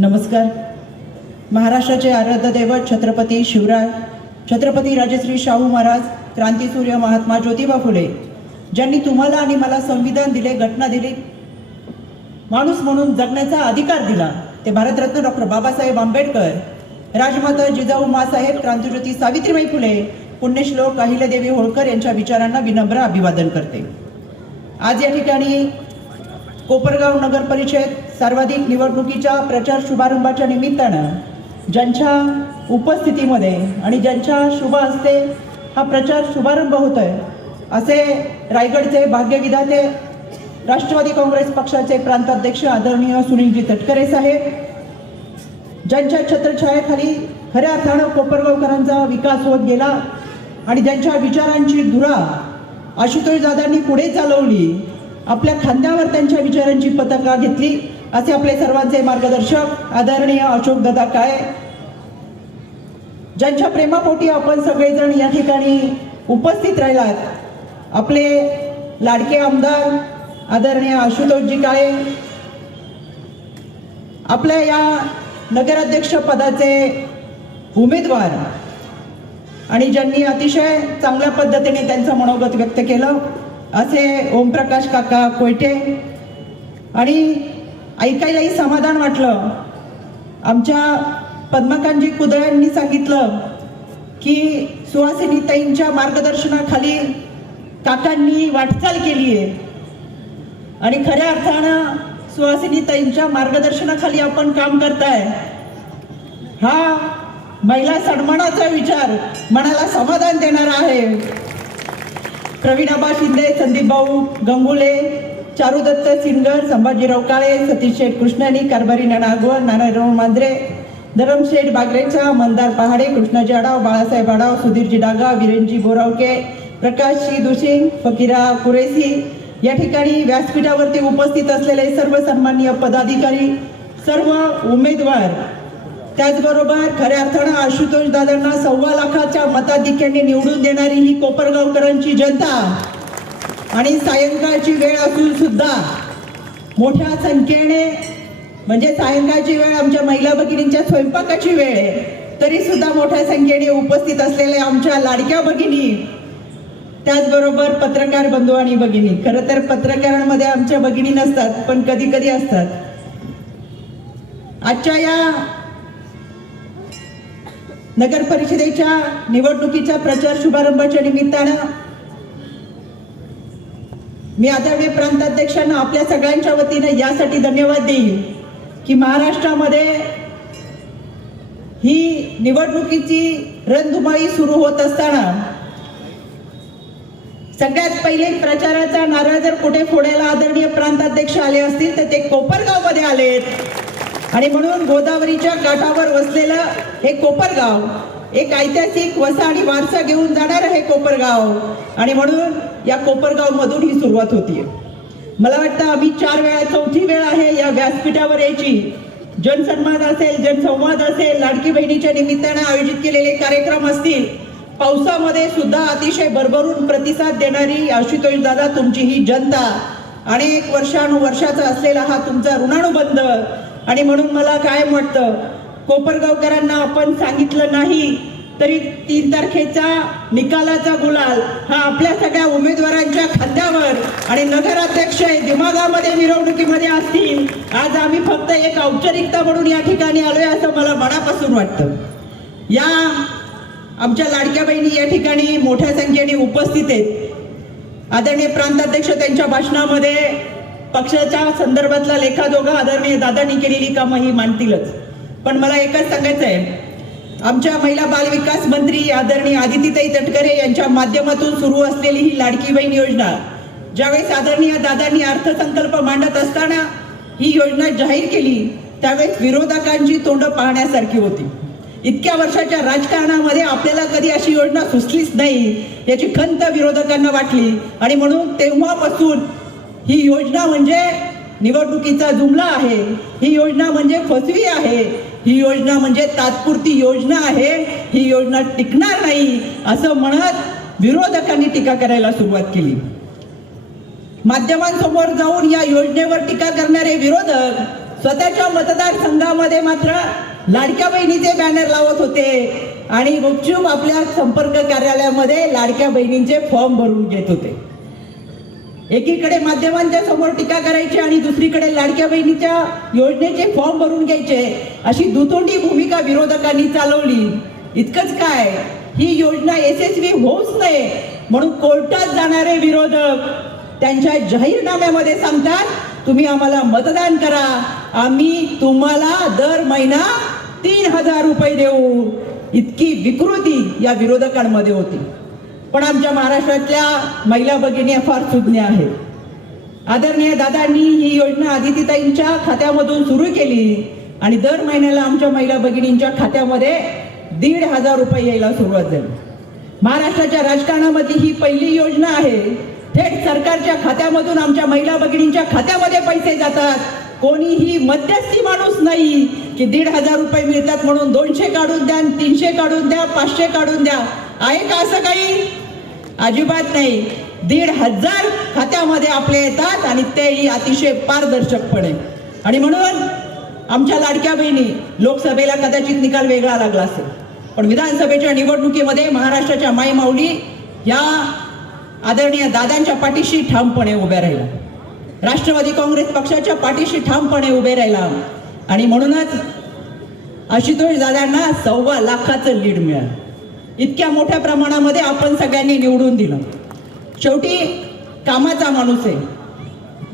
नमस्कार. महाराष्ट्राचे आराध्य दैवत छत्रपती शिवराय छत्रपती राजश्री शाहू महाराज क्रांतीसूर्य महात्मा ज्योतिबा फुले ज्यांनी तुम्हाला आणि मला संविधान दिले घटना दिली माणूस म्हणून जगण्याचा अधिकार दिला ते भारतरत्न डॉक्टर बाबासाहेब आंबेडकर राजमाता जिजाऊ मासाहेब क्रांतीज्योती सावित्रीबाई फुले पुण्यश्लोक अहिल्यादेवी होळकर यांच्या विचारांना विनम्र अभिवादन करते. आज या ठिकाणी कोपरगाव नगर परिषद सर्वाधिक निवडणुकीच्या प्रचार शुभारंभाच्या निमित्तानं ज्यांच्या उपस्थितीमध्ये आणि ज्यांच्या शुभ हस्ते हा प्रचार शुभारंभ होतोय असे रायगडचे भाग्यविधाते राष्ट्रवादी काँग्रेस पक्षाचे प्रांताध्यक्ष आदरणीय सुनीलजी तटकरे साहेब ज्यांच्या छत्रछायाखाली खऱ्या अर्थानं कोपरगावकरांचा विकास होत गेला आणि ज्यांच्या विचारांची धुरा आशुतोष दादांनी पुढे चालवली आपल्या खांद्यावर त्यांच्या विचारांची पताका घेतली असे आपले सर्वांचे मार्गदर्शक आदरणीय अशोक दादा काळे. ज्यांच्या प्रेमापोटी आपण सगळेजण या ठिकाणी उपस्थित राहिलात आपले लाडके आमदार आदरणीय आशुतोषजी काळे आपल्या या नगराध्यक्ष पदाचे उमेदवार आणि ज्यांनी अतिशय चांगल्या पद्धतीने त्यांचं मनोगत व्यक्त केलं असे ओमप्रकाश काका कोयटे आणि ऐकायलाही समाधान वाटलं. आमच्या पद्मकांतजी कुदळ्यांनी सांगितलं की सुहासिनीताईंच्या मार्गदर्शनाखाली काकांनी वाटचाल केली आहे आणि खऱ्या अर्थानं सुहासिनीताईंच्या मार्गदर्शनाखाली आपण काम करताय. हा महिला सन्मानाचा विचार मनाला समाधान देणारा आहे. प्रवीणाबा शिंदे संदीप भाऊ गंगुले चारुदत्त सिंगर संभाजीराव काळे सतीश शेठ कृष्णानी कारभारी नानागोर नानाराव मांजरे धरमशेठ बागरेचा मंदार पहाडे कृष्णाजी आडाव बाळासाहेब आडाव सुधीरजी डागा विरेनजी बोरावके प्रकाशजी दुशिंग फकीरा कुरेसी या ठिकाणी व्यासपीठावरती उपस्थित असलेले सर्व सन्माननीय पदाधिकारी सर्व उमेदवार त्याचबरोबर खऱ्या अर्थानं आशुतोष दादांना सव्वा लाखाच्या मताधिक्याने निवडून देणारी ही कोपरगावकरांची जनता आणि सायंकाळची वेळ असून सुद्धा मोठ्या संख्येने म्हणजे सायंकाळची वेळ आमच्या महिला भगिनींच्या स्वयंपाकाची वेळ आहे तरी सुद्धा मोठ्या संख्येने उपस्थित असलेल्या आमच्या लाडक्या भगिनी त्याचबरोबर पत्रकार बंधू आणि भगिनी. खरं तर पत्रकारांमध्ये आमच्या भगिनी नसतात पण कधी कधी असतात. आजच्या या नगर परिषदेच्या निवडणुकीच्या प्रचार शुभारंभाच्या निमित्तानं मी आदरणीय प्रांताध्यक्षांना आपल्या सगळ्यांच्या वतीने यासाठी धन्यवाद देईन की महाराष्ट्रामध्ये ही निवडणुकीची रणधुमाळी सुरू होत असताना सगळ्यात पहिले प्रचाराचा नारळ जर कुठे फोडायला आदरणीय प्रांताध्यक्ष आले असतील तर ते कोपरगावमध्ये आलेत. आणि म्हणून गोदावरीच्या काठावर वसलेलं हे कोपरगाव एक ऐतिहासिक वसा आणि वारसा घेऊन जाणार हे कोपरगाव. आणि म्हणून या कोपरगाव मधून ही सुरुवात होतीये मला वाटतं आम्ही चार वेळा चौथी वेळ आहे या व्यासपीठावर यायची. जनसन्मान असेल जनसंवाद असेल लाडकी बहिणीच्या निमित्तानं आयोजित केलेले कार्यक्रम असतील पावसामध्ये सुद्धा अतिशय भरभरून प्रतिसाद देणारी आशुतोष दादा तुमची ही जनता. अनेक वर्षानुवर्षाचा असलेला हा तुमचा ऋणानुबंध. आणि म्हणून मला काय वाटतं कोपरगावकरांना आपण सांगितलं नाही तरी तीन तारखेचा निकालाचा गुलाल हा आपल्या सगळ्या उमेदवारांच्या खांद्यावर. आणि नगराध्यक्ष दिमागामध्ये मिरवणुकीमध्ये असतील आज आम्ही फक्त एक औपचारिकता म्हणून या ठिकाणी आलोय असं मला मनापासून वाटतं. या आमच्या लाडक्या बहिणी या ठिकाणी मोठ्या संख्येने उपस्थित आहेत. आदरणीय प्रांताध्यक्ष त्यांच्या भाषणामध्ये पक्षाच्या संदर्भातला लेखाजोगा आदरणीय दादांनी केलेली कामं ही मानतीलच पण मला एकच सांगायचं आहे आमच्या महिला बालविकास मंत्री आदरणीय आदितीताई तटकरे यांच्या माध्यमातून सुरू असलेली ही लाडकी बहीण योजना ज्यावेळेस आदरणीय दादांनी अर्थसंकल्प मांडत असताना ही योजना जाहीर केली त्यावेळेस विरोधकांची तोंड पाहण्यासारखी होती. इतक्या वर्षाच्या राजकारणामध्ये आपल्याला कधी अशी योजना सुचलीच नाही याची खंत विरोधकांना वाटली. आणि म्हणून तेव्हापासून ही योजना म्हणजे निवडणुकीचा जुमला आहे. ही योजना म्हणजे फसवी आहे. ही योजना म्हणजे तात्पुरती योजना आहे ही योजना टिकणार नाही असं म्हणत विरोधकांनी टीका करायला सुरुवात केली. माध्यमांसमोर जाऊन या योजनेवर टीका करणारे विरोधक स्वतःच्या मतदारसंघामध्ये मात्र लाडक्या बहिणीचे बॅनर लावत होते आणि गुपचूप आपल्या संपर्क कार्यालयामध्ये लाडक्या बहिणींचे फॉर्म भरून घेत होते. एकीकडे माध्यमांच्या समोर टीका करायची आणि दुसरीकडे लाडक्या बहिणीच्या योजनेचे फॉर्म भरून घ्यायचे अशी दुतोंडी भूमिका विरोधकांनी चालवली. इतकंच काय ही योजना यशस्वी होऊच नये म्हणून कोर्टात जाणारे विरोधक त्यांच्या जाहीरनाम्यामध्ये सांगतात तुम्ही आम्हाला मतदान करा आम्ही तुम्हाला दर महिना तीन हजार रुपये देऊ. इतकी विकृती या विरोधकांमध्ये होती. पण आमच्या महाराष्ट्रातल्या महिला भगिनी फार सुज्ञ आहेत. आदरणीय दादांनी ही योजना आदितीताईंच्या खात्यामधून सुरू केली आणि दर महिन्याला आमच्या महिला भगिनींच्या खात्यामध्ये दीड हजार रुपये यायला सुरुवात झाली. महाराष्ट्राच्या राजकारणामधली ही पहिली योजना आहे. थेट सरकारच्या खात्यामधून आमच्या महिला भगिनींच्या खात्यामध्ये पैसे जातात. कोणीही मध्यस्थी माणूस नाही की दीड हजार रुपये मिळतात म्हणून दोनशे काढून द्या तीनशे काढून द्या पाचशे काढून द्या. आहे का असं काही? अजिबात नाही. दीड हजार खात्यामध्ये आपले येतात आणि तेही अतिशय पारदर्शकपणे आणि म्हणून आमच्या लाडक्या बहिणी लोकसभेला कदाचित निकाल वेगळा लागला असेल. पण विधानसभेच्या निवडणुकीमध्ये महाराष्ट्राच्या माई माऊली या आदरणीय दादांच्या पाठीशी ठामपणे उभ्या राहिला. राष्ट्रवादी काँग्रेस पक्षाच्या पाठीशी ठामपणे उभे राहिला. आणि म्हणूनच आशुतोष दादांना सव्वा लाखाचं लीड मिळालं. इतक्या मोठ्या प्रमाणामध्ये आपण सगळ्यांनी निवडून दिलं. शेवटी कामाचा माणूस आहे.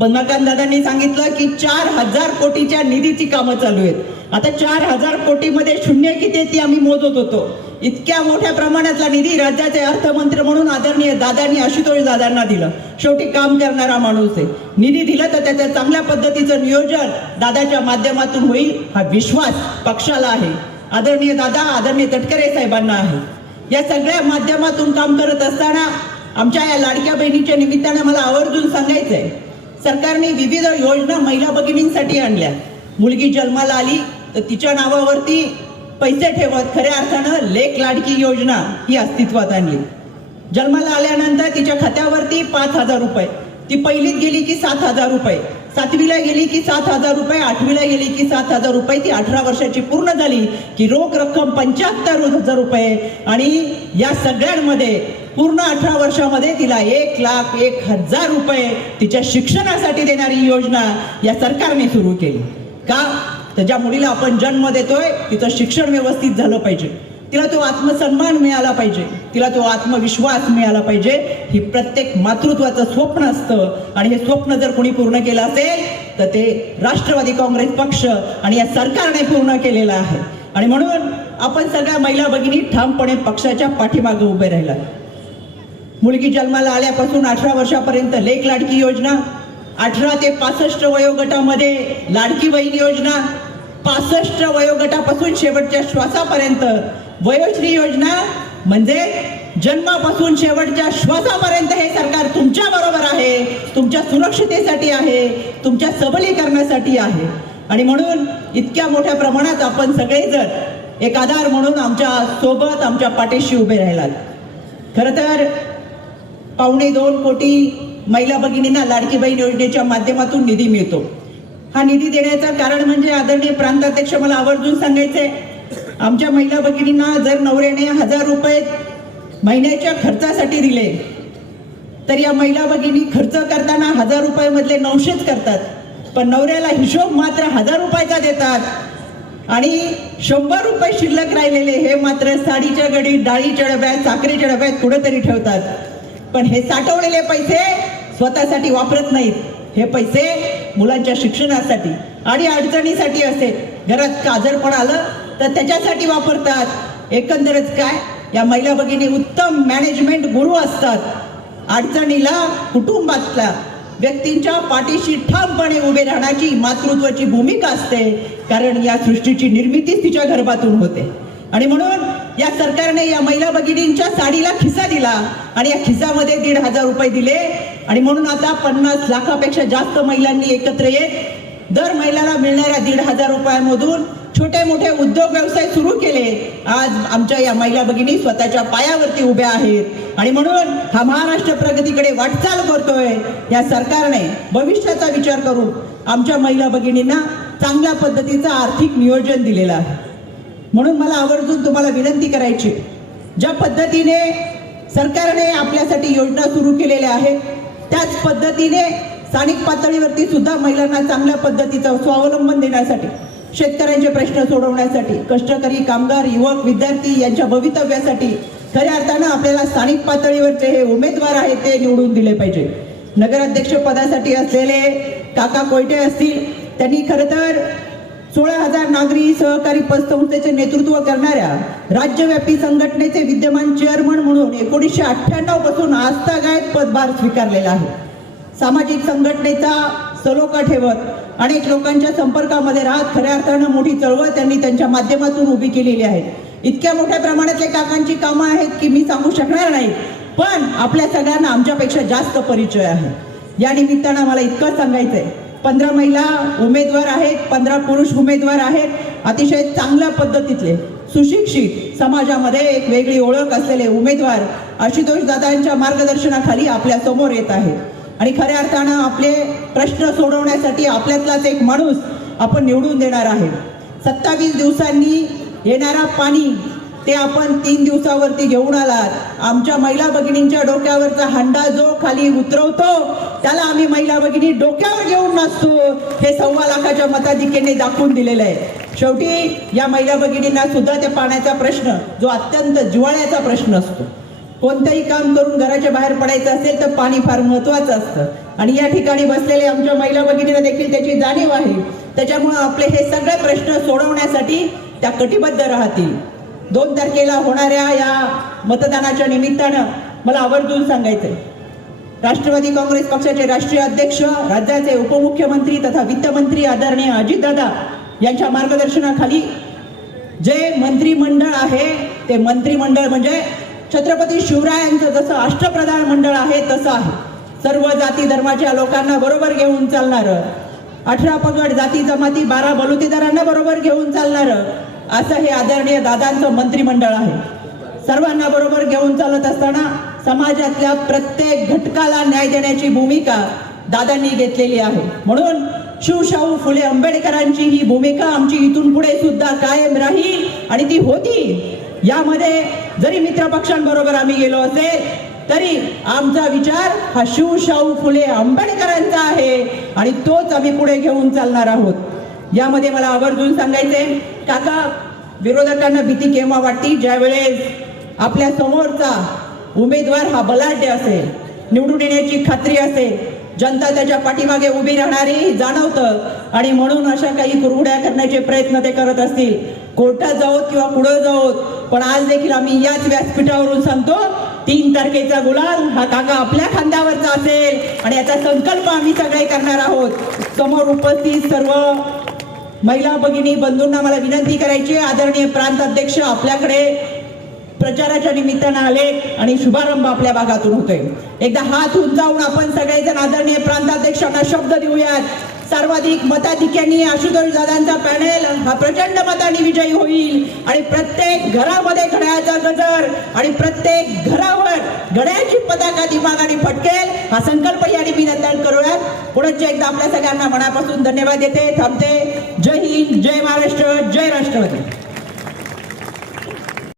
पद्मकांत दादांनी सांगितलं की चार हजार कोटीच्या निधीची कामं चालू आहेत. आता चार हजार कोटीमध्ये शून्य किती ती आम्ही मोजत होतो. इतक्या मोठ्या प्रमाणातला निधी राज्याचे अर्थमंत्री म्हणून आदरणीय दादांनी आशुतोष दादांना दिलं. शेवटी काम करणारा माणूस आहे. निधी दिला तर त्याचं चांगल्या पद्धतीचं नियोजन दादाच्या माध्यमातून होईल हा विश्वास पक्षाला आहे. आदरणीय दादा आदरणीय तटकरे साहेबांना आहे. या सगळ्या माध्यमातून काम करत असताना आमच्या या लाडक्या बहिणीच्या निमित्तानं मला आवर्जून सांगायचंय सरकारने विविध योजना महिला भगिनींसाठी आणल्या. मुलगी जन्माला आली तर तिच्या नावावरती पैसे ठेवत खऱ्या अर्थानं लेख लाडकी योजना ही अस्तित्वात आणली. जन्माला आल्यानंतर तिच्या खात्यावरती पाच हजार रुपये ती पहिलीत गेली की सात हजार रुपये. सातवीला गेली की सात हजार रुपये आठवीला गेली की सात हजार रुपये ती अठरा वर्षाची पूर्ण झाली की रोख रक्कम पंच्याहत्तर हजार रुपये. आणि या सगळ्यांमध्ये पूर्ण अठरा वर्षामध्ये तिला एक लाख एक हजार रुपये तिच्या शिक्षणासाठी देणारी योजना या सरकारने सुरू केली. का? तर ज्या मुलीला आपण जन्म देतोय तिचं शिक्षण व्यवस्थित झालं पाहिजे. तिला तो आत्मसन्मान मिळाला पाहिजे. तिला तो आत्मविश्वास मिळाला पाहिजे. ही प्रत्येक मातृत्वाचं स्वप्न असतं. आणि हे स्वप्न जर कोणी पूर्ण केलं असेल तर ते राष्ट्रवादी काँग्रेस पक्ष आणि या सरकारने पूर्ण केलेलं आहे. आणि म्हणून आपण सगळ्या महिला भगिनी ठामपणे पक्षाच्या पाठीमागे उभे राहिला. मुलगी जन्माला आल्यापासून अठरा वर्षापर्यंत लेख लाडकी योजना अठरा ते पासष्ट वयोगटामध्ये लाडकी बहीण योजना पासष्ट वयोगटापासून शेवटच्या श्वासापर्यंत वयोश्री योजना म्हणजे जन्मापासून शेवटच्या श्वासापर्यंत हे सरकार तुमच्या बरोबर आहे तुमच्या सुरक्षितेसाठी आहे तुमच्या सबलीकरणासाठी आहे. आणि म्हणून इतक्या मोठ्या प्रमाणात आपण सगळेजण एक आधार म्हणून आमच्यासोबत आमच्या पाठीशी उभे राहिलात. खरं तर पावणे दोन कोटी महिला भगिनींना लाडकी बहीण योजनेच्या माध्यमातून निधी मिळतो. हा निधी देण्याचं कारण म्हणजे आदरणीय प्रांताध्यक्ष मला आवर्जून सांगायचंय आमच्या महिला भगिनींना जर नवऱ्याने हजार रुपये महिन्याच्या खर्चासाठी दिले तर या महिला भगिनी खर्च करताना हजार रुपयामधले नऊशेच करतात. पण नवऱ्याला हिशोब मात्र हजार रुपयाचा देतात. आणि शंभर रुपये शिल्लक राहिलेले हे मात्र साडीच्या गडी डाळीच्या डब्यात साखरेच्या डब्यात कुठेतरी ठेवतात. पण हे साठवलेले पैसे स्वतःसाठी वापरत नाहीत. हे पैसे मुलांच्या शिक्षणासाठी आणि अडचणीसाठी असेल घरात काजरपण आलं तर त्याच्यासाठी वापरतात. एकंदरच काय? या महिला भगिनी उत्तम मॅनेजमेंट गुरु असतात. अडचणीला कुटुंबातल्या व्यक्तींच्या पाठीशी ठामपणे उभे राहण्याची मातृत्वाची भूमिका असते. कारण या सृष्टीची निर्मितीच तिच्या गर्भातून होते. आणि म्हणून या सरकारने या महिला भगिनींच्या साडीला खिसा दिला आणि या खिसामध्ये दीड हजार रुपये दिले. आणि म्हणून आता पन्नास लाखापेक्षा जास्त महिलांनी एकत्र येत दर महिलाला मिळणाऱ्या दीड हजार रुपयांमधून छोटे मोठे उद्योग व्यवसाय सुरू केले. आज आमच्या या महिला भगिनी स्वतःच्या पायावरती उभ्या आहेत. आणि म्हणून हा महाराष्ट्र प्रगतीकडे वाटचाल करतोय. या सरकारने भविष्याचा विचार करून आमच्या महिला भगिनींना चांगल्या पद्धतीचं आर्थिक नियोजन दिलेलं आहे. म्हणून मला आवर्जून तुम्हाला विनंती करायची. ज्या पद्धतीने सरकारने आपल्यासाठी योजना सुरू केलेल्या आहेत त्याच पद्धतीने स्थानिक पातळीवरती सुद्धा महिलांना चांगल्या पद्धतीचं स्वावलंबन देण्यासाठी शेतकऱ्यांचे प्रश्न सोडवण्यासाठी कष्टकरी कामगार युवक विद्यार्थी यांच्या भवितव्यासाठी खऱ्या अर्थानं आपल्याला स्थानिक पातळीवरचे हे उमेदवार आहेत ते निवडून दिले पाहिजे. नगराध्यक्ष पदासाठी असलेले काका कोयटे असतील त्यांनी खरं तर सोळा हजार नागरी सहकारी पतसंस्थेचे नेतृत्व करणाऱ्या राज्यव्यापी संघटनेचे विद्यमान चेअरमन म्हणून एकोणीसशे अठ्ठ्याण्णवपासून आस्थागायत पदभार स्वीकारलेला आहे. सामाजिक संघटनेचा सलोखा ठेवत अनेक लोकांच्या संपर्कामध्ये राहत खऱ्या अर्थानं मोठी चळवळ त्यांनी त्यांच्या माध्यमातून उभी केलेली आहे. इतक्या मोठ्या प्रमाणातले काकांची कामं आहेत की मी सांगू शकणार नाही पण आपल्या सगळ्यांना आमच्यापेक्षा जास्त परिचय आहे. या निमित्तानं मला इतकं सांगायचंय. पंधरा महिला उमेदवार आहेत पंधरा पुरुष उमेदवार आहेत अतिशय चांगल्या पद्धतीतले सुशिक्षित समाजामध्ये एक वेगळी ओळख असलेले उमेदवार आशुतोष दादांच्या मार्गदर्शनाखाली आपल्यासमोर येत आहे आणि खऱ्या अर्थानं आपले प्रश्न सोडवण्यासाठी आपल्यातलाच एक माणूस आपण निवडून देणार आहे. सत्तावीस दिवसांनी येणारा पाणी ते आपण तीन दिवसावरती घेऊन आलात. आमच्या महिला भगिनींच्या डोक्यावरचा हंडा जो खाली उतरवतो त्याला आम्ही महिला भगिनी डोक्यावर घेऊन नाचतो. हे सव्वा लाखाच्या मताधिकेने दाखवून दिलेलं आहे. शेवटी या महिला भगिनींना सुद्धा त्या पाण्याचा प्रश्न जो अत्यंत जिव्हाळ्याचा प्रश्न असतो. कोणतंही काम करून घराच्या बाहेर पडायचं असेल तर पाणी फार महत्वाचं असतं. आणि या ठिकाणी बसलेले आमच्या महिला भगिनीला देखील त्याची जाणीव आहे. त्याच्यामुळं आपले हे सगळे प्रश्न सोडवण्यासाठी त्या कटिबद्ध राहतील. दोन तारखेला होणाऱ्या या मतदानाच्या निमित्तानं मला आवर्जून सांगायचंय. राष्ट्रवादी काँग्रेस पक्षाचे राष्ट्रीय अध्यक्ष राज्याचे उपमुख्यमंत्री तथा वित्तमंत्री आदरणीय अजितदादा यांच्या मार्गदर्शनाखाली जे मंत्रिमंडळ आहे ते मंत्रिमंडळ म्हणजे छत्रपती शिवरायांचं जसं अष्टप्रधान मंडळ आहे तसं आहे. सर्व जाती धर्माच्या लोकांना बरोबर घेऊन चालणारं. अठरा पगड जाती जमाती बारा बलुतेदारांना बरोबर घेऊन चालणारं असं हे आदरणीय दादांचं मंत्रिमंडळ आहे. सर्वांना बरोबर घेऊन चालत असताना समाजातल्या प्रत्येक घटकाला न्याय देण्याची भूमिका दादांनी घेतलेली आहे. म्हणून शिवशाहू फुले आंबेडकरांची ही भूमिका आमची इथून पुढे सुद्धा कायम राहील आणि ती होती. यामध्ये जरी मित्रपक्षांबरोबर आम्ही गेलो असेल तरी आमचा विचार हा शिवशाहू फुले आंबेडकरांचा आहे आणि तोच आम्ही पुढे घेऊन चालणार आहोत. यामध्ये मला आवर्जून सांगायचे काका विरोधकांना भीती केव्हा वाटती? ज्यावेळेस आपल्या समोरचा उमेदवार हा बलाढ्य असेल निवडून येण्याची खात्री असेल जनता त्याच्या पाठीमागे उभी राहणारी जाणवतं आणि म्हणून अशा काही कुरघुड्या करण्याचे प्रयत्न ते करत असतील. कोर्टात जाऊत किंवा पुढं जाऊत पण आज देखील आम्ही याच व्यासपीठावरून सांगतो तीन तारखेचा गुलाल हा काका आपल्या खांद्यावरचा असेल आणि याचा संकल्प आम्ही सगळे करणार आहोत. समोर उपस्थित सर्व महिला भगिनी बंधूंना मला विनंती करायची आहे, आदरणीय प्रांत अध्यक्ष आपल्याकडे प्रचाराच्या निमित्तानं आले आणि शुभारंभ आपल्या भागातून होतोय. एकदा हात उंचावून आपण सगळेजण आदरणीय प्रांताध्यक्षांना शब्द देऊयात. सर्वाधिक मताधिक्यांनी आशुतोष दादांचा पॅनेल. हा प्रचंड मताने विजयी होईल. आणि प्रत्येक घरामध्ये घड्याळाचा गजर आणि प्रत्येक घरावर घड्याळाची पताका दिमागाने फटकेल. हा संकल्प या निमित्तानं करूयात पुढे एकदा आपल्या सगळ्यांना मनापासून धन्यवाद देते. थांबते. जय हिंद जय महाराष्ट्र जय राष्ट्रवादी.